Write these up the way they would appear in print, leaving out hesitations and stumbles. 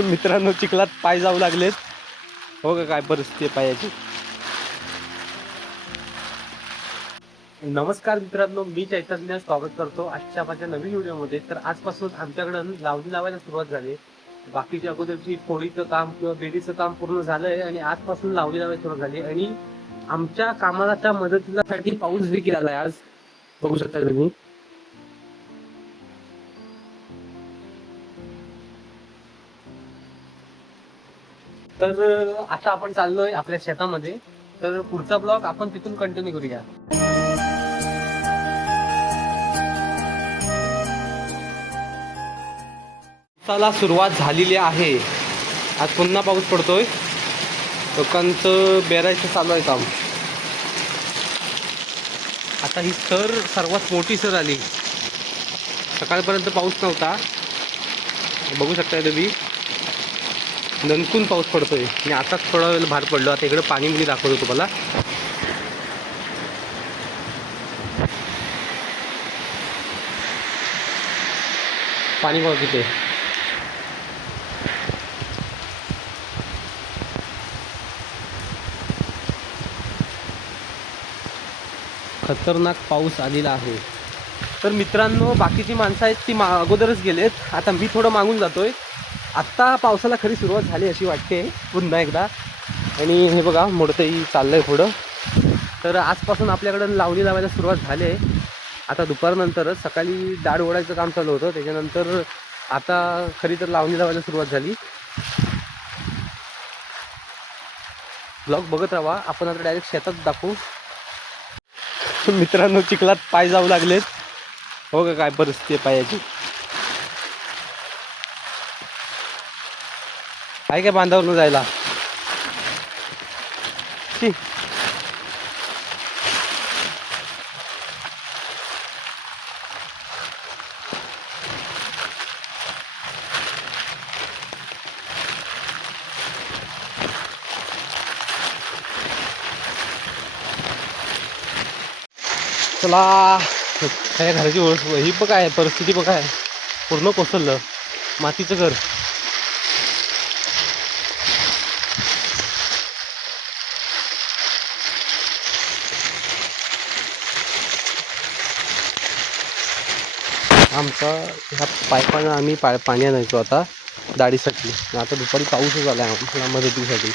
मित्रांनो चिखलात पाय जाऊ लागलेत. हो का, काय परिस्थिती आहे पायाची. नमस्कार मित्रांनो, मी चैतन्य स्वागत करतो आजच्या माझ्या नवीन व्हिडिओमध्ये. तर आजपासून आमच्याकडं लावणी लावायला सुरुवात झाली. बाकीच्या अगोदरची फोडीचं काम किंवा बेडीचं काम पूर्ण झालंय आणि आजपासून लावणी लावायला सुरुवात झाली. आणि आमच्या कामाला मदतीसाठी पाऊस देखील आलाय आज, बघू शकता तुम्ही. तर आता आपण चाललोय आपल्या शेतामध्ये. तर पुढचा ब्लॉग आपण तिथून कंटिन्यू करूया. पावसाला सुरुवात झालेली आहे. आज पुन्हा पाऊस पडतोय. लोकांचं बेरायचं चालू आहे काम. आता ही सर्वात मोठी सर आली. सकाळपर्यंत पाऊस नव्हता, बघू शकता तुम्ही. दणकून पाऊस पडतोय आणि आता थोडा वेळ बाहेर पडलो. आता इकडे पाणी मुली दाखवतो तुम्हाला. पाणी बघा किती. खतरनाक पाऊस आलेला आहे. तर मित्रांनो, बाकीची माणसं आहेत ती अगोदरच गेलेत. आता मी थोडं मागून जातोय. आत्ता पावसाला खरी सुरुवात झाली अशी वाटते पुन्हा एकदा. आणि हे बघा मोडतही चाललंय पुढं. तर आजपासून आपल्याकडं लावणी लावायला सुरुवात झाली आहे. आता दुपारनंतरच, सकाळी दाढ ओढायचं काम चालू होतं, त्याच्यानंतर आता खरी तर लावणी लावायला सुरुवात झाली. ब्लॉग बघत राहा. आपण आता डायरेक्ट शेतात दाखवू. मित्रांनो चिखलात पाय जाऊ लागलेत. हो का, काय परिस्थिती आहे पायाची. आहे काय बांधावरून जायला. चला, काय घराची ही पण काय परिस्थिती बघ, काय पूर्ण कोसळलं. मातीचं घर. आमचा ह्या पायपानं आम्ही पाणी आणायचो आता दाढीसाठी. आता दुपारी पाऊसच आला आम्हाला मदतीसाठी.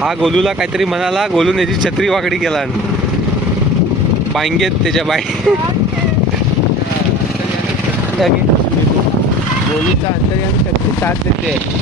हा गोलूला काहीतरी म्हणाला. गोलून याची छत्री वाकडी केला. बांगेत त्याच्या बाई. गोलूचा अंतर्यान शक्ती साथ देते.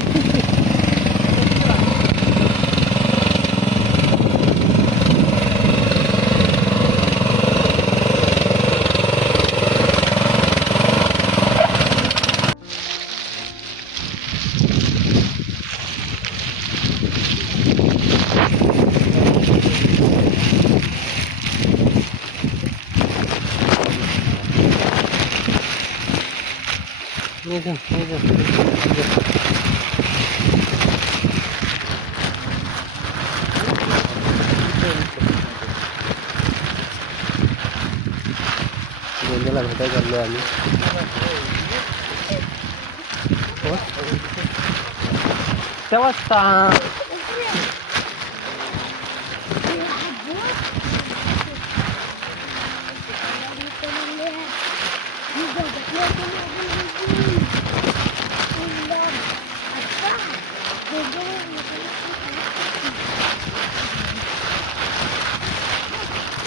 भेटाय चाललोय आम्ही. त्या वाजता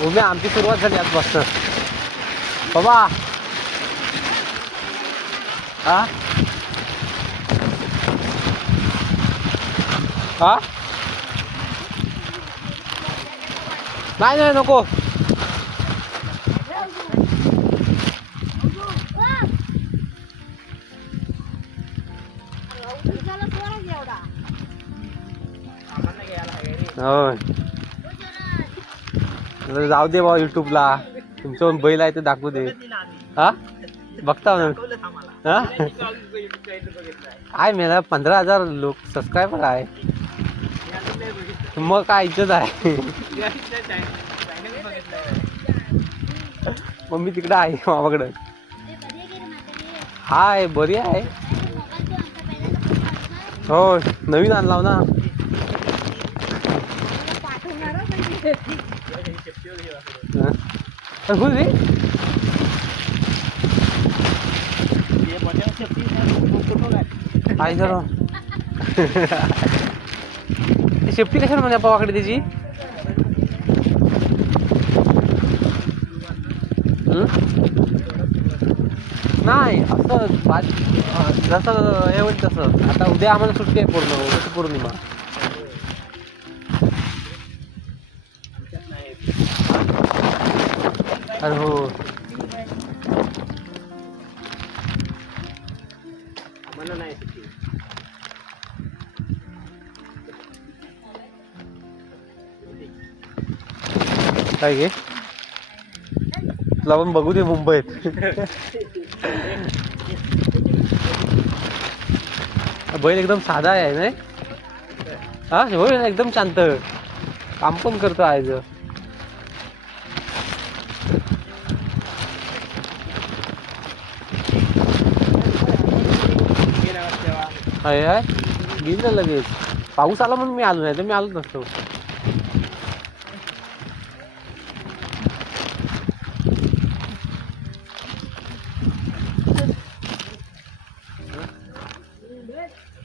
उद्या आमची सुरुवात झाली आजपासून बाबा. हा हा नाही नाही नको. होय जाऊ दे बा. युट्यूबला तुमचं बैल आहे ते दाखवू दे. हा बघता ना. हा आहे मेरा 15,000 लोक सबस्क्रायबर आहे. मग काय इज्जत आहे. मम्मी तिकडं आहे मामाकडं. हाय बरी आहे. हो नवीन आणलाव ना. काय सर सेफ्टी कशाला म्हणजे पावाकडे त्याची. नाही असं जसं हे होईल तसं. आता उद्या आम्हाला सुट्टी आहे पूर्ण पौर्णिमा. अरे हो आम्हाला नाही सुट्टी. काय घे तुला पण बघू दे मुंबईत. बैल एकदम साधा आहे नाही. हा होय एकदम शांत काम पण करतो आहे. आहे गेलं लगेच. पाऊस आला म्हणून मी आलो नाही तर मी आलोच नसतो.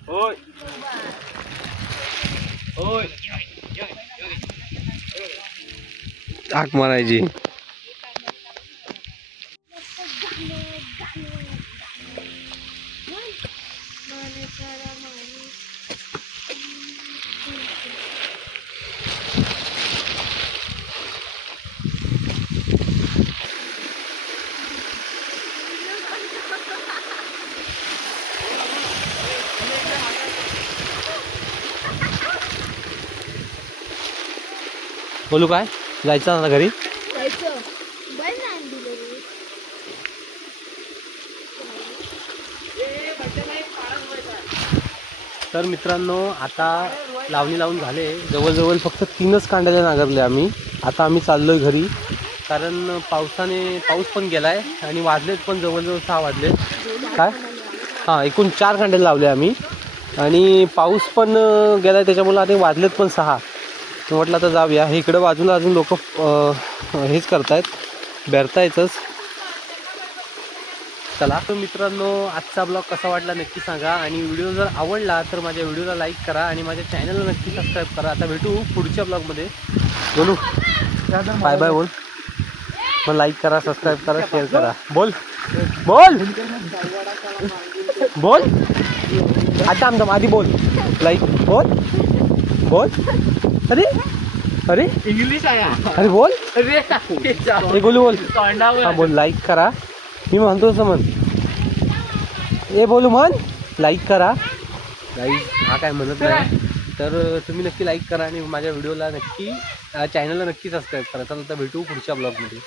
होय होय हाक मारायची. बोलू काय जायचं आता घरी. तर मित्रांनो आता लावणी लावून झाले जवळजवळ फक्त 3च कांड्याला नांगरले आम्ही. आता आम्ही चाललोय घरी कारण पाऊस पण गेलाय आणि वाजलेत पण जवळजवळ 6 वाजले. काय हां एकूण 4 कांड्याला लावले आम्ही आणि पाऊस पण गेलाय त्याच्यामुळे आता वाजलेत पण 6. म्हटलं आता जाऊया. हे इकडं बाजूला अजून लोक हेच करतायत बेरतायतच. चला तर मित्रांनो आजचा ब्लॉग कसा वाटला नक्की सांगा आणि व्हिडिओ जर आवडला तर माझ्या व्हिडिओला लाईक करा आणि माझ्या चॅनलला नक्की सबस्क्राईब करा. आता भेटू पुढच्या ब्लॉगमध्ये. बोलू बाय बाय बोल. मग लाईक करा सबस्क्राईब करा शेअर करा. बोल बोल बोल आता आमचा आधी बोल. लाईक बोल बोल. अरे अरे इंग्लिश आहे. अरे बोल अरे बोलू बोल. हां बोल लाईक करा. मी म्हणतो असं म्हण. ए बोलू म्हण लाईक करा. गाईज हा काय म्हणत नाही तर तुम्ही नक्की लाईक करा आणि माझ्या व्हिडिओला नक्की चॅनलला नक्की सबस्क्राईब करा. चला आता भेटू पुढच्या ब्लॉगमध्ये.